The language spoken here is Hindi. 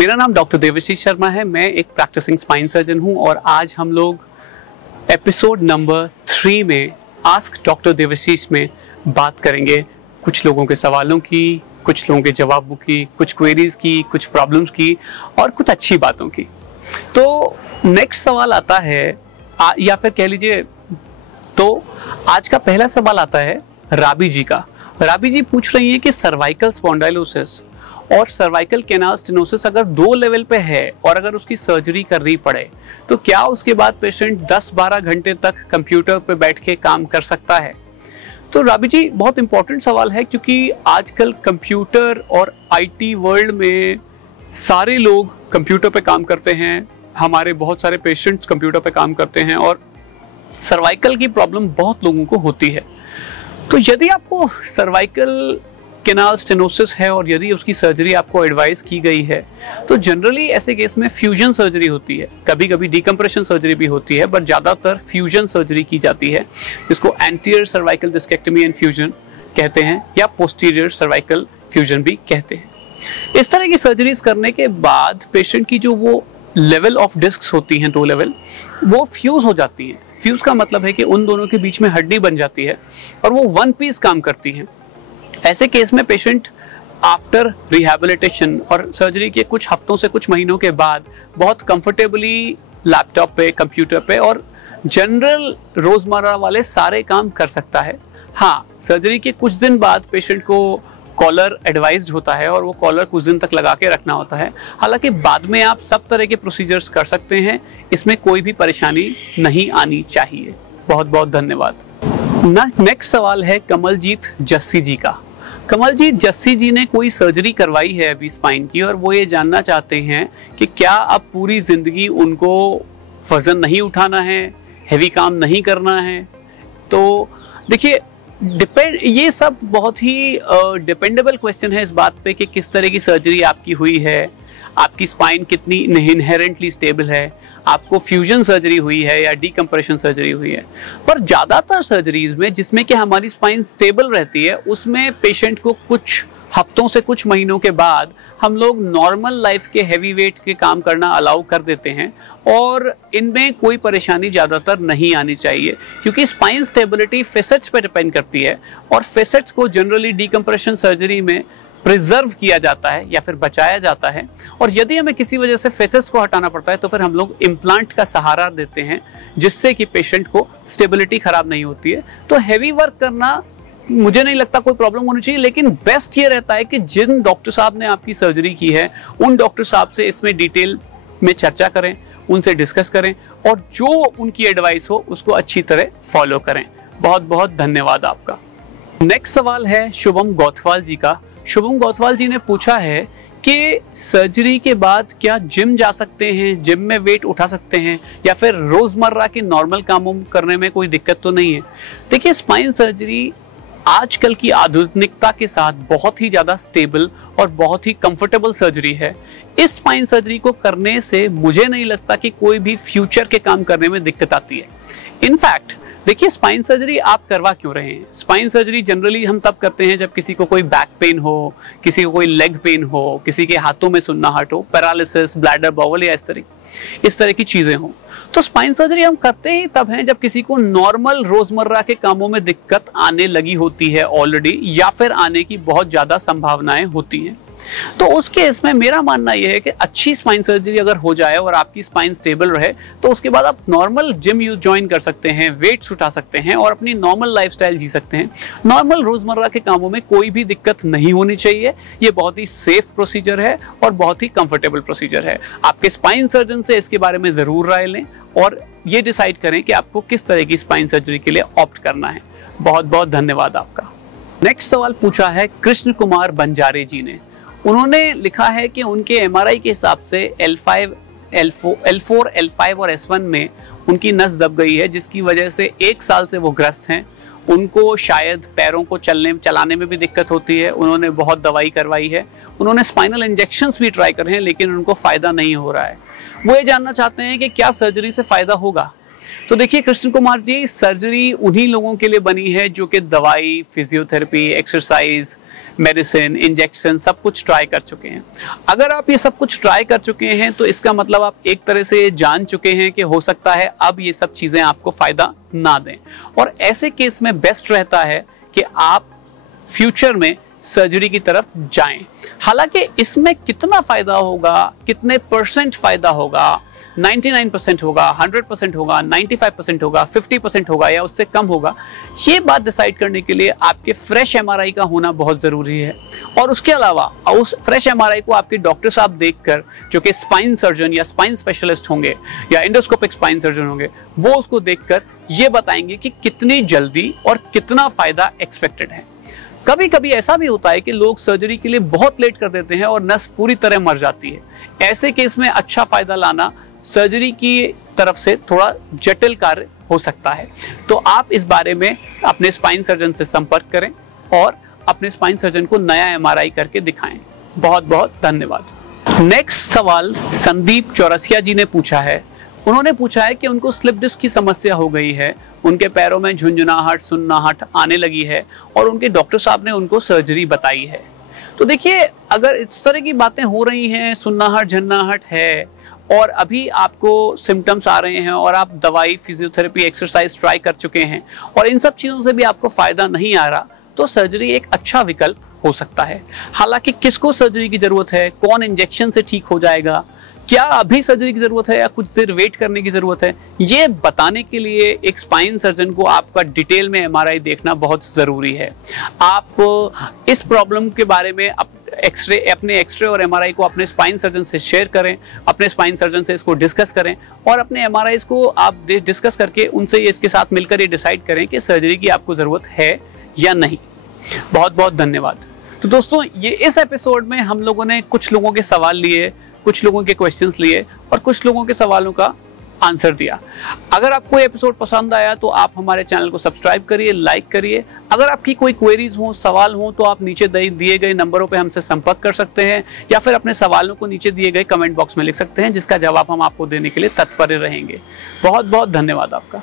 मेरा नाम डॉक्टर देवाशीष शर्मा है। मैं एक प्रैक्टिसिंग स्पाइन सर्जन हूं और आज हम लोग एपिसोड नंबर 3 में आस्क डॉक्टर देवाशीष में बात करेंगे कुछ लोगों के सवालों की, कुछ लोगों के जवाबों की, कुछ क्वेरीज की, कुछ प्रॉब्लम्स की और कुछ अच्छी बातों की। तो नेक्स्ट सवाल आता है या फिर कह लीजिए, तो आज का पहला सवाल आता है राबी जी का। राबी जी पूछ रही है कि सर्वाइकल स्पॉन्डाइलोसिस और सर्वाइकल कैनाल स्टेनोसिस अगर 2 लेवल पे है और अगर उसकी सर्जरी करनी पड़े तो क्या उसके बाद पेशेंट 10-12 घंटे तक कंप्यूटर पे बैठ के काम कर सकता है? तो राबी जी, बहुत इंपॉर्टेंट सवाल है क्योंकि आजकल कंप्यूटर और आईटी वर्ल्ड में सारे लोग कंप्यूटर पे काम करते हैं। हमारे बहुत सारे पेशेंट्स कंप्यूटर पे काम करते हैं और सर्वाइकल की प्रॉब्लम बहुत लोगों को होती है। तो यदि आपको सर्वाइकल कैनाल स्टेनोसिस है और यदि उसकी सर्जरी आपको एडवाइस की गई है तो जनरली ऐसे केस में फ्यूजन सर्जरी होती है। कभी कभी डिकम्प्रेशन सर्जरी भी होती है, बट ज़्यादातर फ्यूजन सर्जरी की जाती है, जिसको एंटीरियर सर्वाइकल डिस्केक्टमी एंड फ्यूजन कहते हैं या पोस्टीरियर सर्वाइकल फ्यूजन भी कहते हैं। इस तरह की सर्जरीज करने के बाद पेशेंट की जो वो लेवल ऑफ डिस्क्स होती हैं 2 लेवल, वो फ्यूज हो जाती हैं। फ्यूज का मतलब है कि उन दोनों के बीच में हड्डी बन जाती है और वो 1 पीस काम करती हैं। ऐसे केस में पेशेंट आफ्टर रिहैबिलिटेशन और सर्जरी के कुछ हफ्तों से कुछ महीनों के बाद बहुत कंफर्टेबली लैपटॉप पे, कंप्यूटर पे और जनरल रोजमर्रा वाले सारे काम कर सकता है। हाँ, सर्जरी के कुछ दिन बाद पेशेंट को कॉलर एडवाइज्ड होता है और वो कॉलर कुछ दिन तक लगा के रखना होता है। हालांकि बाद में आप सब तरह के प्रोसीजर्स कर सकते हैं, इसमें कोई भी परेशानी नहीं आनी चाहिए। बहुत बहुत धन्यवाद। नेक्स्ट सवाल है कमलजीत जस्सी जी का। कमलजीत जस्सी जी ने कोई सर्जरी करवाई है अभी स्पाइन की और वो ये जानना चाहते हैं कि क्या अब पूरी जिंदगी उनको वजन नहीं उठाना है, हेवी काम नहीं करना है। तो देखिए, ये सब बहुत ही डिपेंडेबल क्वेश्चन है इस बात पे कि किस तरह की सर्जरी आपकी हुई है, आपकी स्पाइन कितनी इनहेरेंटली स्टेबल है, आपको फ्यूजन सर्जरी हुई है या डीकम्प्रेशन सर्जरी हुई है। पर ज़्यादातर सर्जरीज में जिसमें कि हमारी स्पाइन स्टेबल रहती है, उसमें पेशेंट को कुछ हफ्तों से कुछ महीनों के बाद हम लोग नॉर्मल लाइफ के हैवी वेट के काम करना अलाउ कर देते हैं और इनमें कोई परेशानी ज़्यादातर नहीं आनी चाहिए क्योंकि स्पाइन स्टेबिलिटी फेसेट्स पे डिपेंड करती है और फेसेट्स को जनरली डीकम्प्रेशन सर्जरी में प्रिजर्व किया जाता है या फिर बचाया जाता है। और यदि हमें किसी वजह से फेसेट्स को हटाना पड़ता है तो फिर हम लोग इम्प्लांट का सहारा देते हैं जिससे कि पेशेंट को स्टेबिलिटी खराब नहीं होती है। तो हैवी वर्क करना मुझे नहीं लगता कोई प्रॉब्लम होनी चाहिए, लेकिन बेस्ट ये रहता है कि जिन डॉक्टर साहब ने आपकी सर्जरी की है उन डॉक्टर साहब से इसमें डिटेल में चर्चा करें, उनसे डिस्कस करें और जो उनकी एडवाइस हो उसको अच्छी तरह फॉलो करें। बहुत बहुत धन्यवाद आपका। नेक्स्ट सवाल है शुभम गौथवाल जी का। शुभम गौथवाल जी ने पूछा है कि सर्जरी के बाद क्या जिम जा सकते हैं, जिम में वेट उठा सकते हैं या फिर रोजमर्रा के नॉर्मल कामों करने में कोई दिक्कत तो नहीं है। देखिए, स्पाइन सर्जरी आजकल की आधुनिकता के साथ बहुत ही ज़्यादा स्टेबल और बहुत ही कंफर्टेबल सर्जरी है। इस स्पाइन सर्जरी को करने से मुझे नहीं लगता कि कोई भी फ्यूचर के काम करने में दिक्कत आती है। इनफैक्ट देखिए, स्पाइन सर्जरी आप करवा क्यों रहे हैं? स्पाइन सर्जरी जनरली हम तब करते हैं जब किसी को कोई बैक पेन हो, किसी को कोई लेग पेन हो, किसी के हाथों में सुन्नाहट हो, पैरालिसिस, ब्लैडर बॉवल या इस तरह की चीजें हों। तो स्पाइन सर्जरी हम करते ही तब हैं जब किसी को नॉर्मल रोजमर्रा के कामों में दिक्कत आने लगी होती है ऑलरेडी या फिर आने की बहुत ज्यादा संभावनाएं होती हैं। तो उस केस में मेरा मानना यह है कि अच्छी स्पाइन सर्जरी अगर हो जाए और आपकी स्पाइन स्टेबल रहे तो उसके बाद आप नॉर्मल जिम ज्वाइन कर सकते हैं, वेट्स उठा सकते हैं और अपनी नॉर्मल लाइफस्टाइल जी सकते हैं। नॉर्मल रोजमर्रा के कामों में कोई भी दिक्कत नहीं होनी चाहिए। ये बहुत ही सेफ प्रोसीजर है और बहुत ही कंफर्टेबल प्रोसीजर है। आपके स्पाइन सर्जन से इसके बारे में जरूर राय लें और ये डिसाइड करें कि आपको किस तरह की स्पाइन सर्जरी के लिए ऑप्ट करना है। बहुत बहुत धन्यवाद आपका। नेक्स्ट सवाल पूछा है कृष्ण कुमार बंजारे जी ने। उन्होंने लिखा है कि उनके एमआरआई के हिसाब से L5, L4, L5 और S1 में उनकी नस दब गई है, जिसकी वजह से 1 साल से वो ग्रस्त हैं। उनको शायद पैरों को चलाने में भी दिक्कत होती है। उन्होंने बहुत दवाई करवाई है, उन्होंने स्पाइनल इंजेक्शंस भी ट्राई करे हैं, लेकिन उनको फ़ायदा नहीं हो रहा है। वो ये जानना चाहते हैं कि क्या सर्जरी से फ़ायदा होगा। तो देखिए कृष्ण कुमार जी, सर्जरी उन्हीं लोगों के लिए बनी है जो कि दवाई, फिजियोथेरेपी, एक्सरसाइज, मेडिसिन, इंजेक्शन सब कुछ ट्राई कर चुके हैं। अगर आप ये सब कुछ ट्राई कर चुके हैं तो इसका मतलब आप एक तरह से जान चुके हैं कि हो सकता है अब ये सब चीज़ें आपको फ़ायदा ना दें, और ऐसे केस में बेस्ट रहता है कि आप फ्यूचर में सर्जरी की तरफ जाएं। हालांकि इसमें कितना फ़ायदा होगा, कितने परसेंट फ़ायदा होगा, 99% होगा, 100% होगा, 95% होगा, 50% होगा या उससे कम होगा, ये बात डिसाइड करने के लिए आपके फ्रेश एमआरआई का होना बहुत ज़रूरी है। और उसके अलावा उस फ्रेश एमआरआई को आपके डॉक्टर साहब देखकर, जो कि स्पाइन सर्जन या स्पाइन स्पेशलिस्ट होंगे या एंडोस्कोपिक स्पाइन सर्जन होंगे, वो उसको देखकर ये बताएंगे कि कितनी जल्दी और कितना फ़ायदा एक्सपेक्टेड है। कभी कभी ऐसा भी होता है कि लोग सर्जरी के लिए बहुत लेट कर देते हैं और नस पूरी तरह मर जाती है। ऐसे केस में अच्छा फ़ायदा लाना सर्जरी की तरफ से थोड़ा जटिल कार्य हो सकता है। तो आप इस बारे में अपने स्पाइन सर्जन से संपर्क करें और अपने स्पाइन सर्जन को नया एमआरआई करके दिखाएं। बहुत बहुत धन्यवाद। नेक्स्ट सवाल संदीप चौरसिया जी ने पूछा है। उन्होंने पूछा है कि उनको स्लिप डिस्क की समस्या हो गई है, उनके पैरों में झुंझुनाहट, सुन्नाहट आने लगी है और उनके डॉक्टर साहब ने उनको सर्जरी बताई है। तो देखिए, अगर इस तरह की बातें हो रही हैं, सुन्नाहट झन्नाहट है और अभी आपको सिम्टम्स आ रहे हैं और आप दवाई, फिजियोथेरेपी, एक्सरसाइज ट्राई कर चुके हैं और इन सब चीज़ों से भी आपको फ़ायदा नहीं आ रहा, तो सर्जरी एक अच्छा विकल्प हो सकता है। हालांकि किसको सर्जरी की ज़रूरत है, कौन इंजेक्शन से ठीक हो जाएगा, क्या अभी सर्जरी की ज़रूरत है या कुछ देर वेट करने की ज़रूरत है, ये बताने के लिए एक स्पाइन सर्जन को आपका डिटेल में एमआरआई देखना बहुत ज़रूरी है। आप इस प्रॉब्लम के बारे में अपने एक्सरे और एमआरआई को अपने स्पाइन सर्जन से शेयर करें, अपने स्पाइन सर्जन से इसको डिस्कस करें और अपने एमआरआई को आप डिस्कस करके उनसे इसके साथ मिलकर ये डिसाइड करें कि सर्जरी की आपको ज़रूरत है या नहीं। बहुत बहुत धन्यवाद। तो दोस्तों, ये इस एपिसोड में हम लोगों ने कुछ लोगों के सवाल लिए, कुछ लोगों के क्वेश्चंस लिए और कुछ लोगों के सवालों का आंसर दिया। अगर आपको ये एपिसोड पसंद आया तो आप हमारे चैनल को सब्सक्राइब करिए, लाइक करिए। अगर आपकी कोई क्वेरीज हो, सवाल हो, तो आप नीचे दिए गए नंबरों पे हमसे संपर्क कर सकते हैं या फिर अपने सवालों को नीचे दिए गए कमेंट बॉक्स में लिख सकते हैं, जिसका जवाब हम आपको देने के लिए तत्पर रहेंगे। बहुत बहुत धन्यवाद आपका।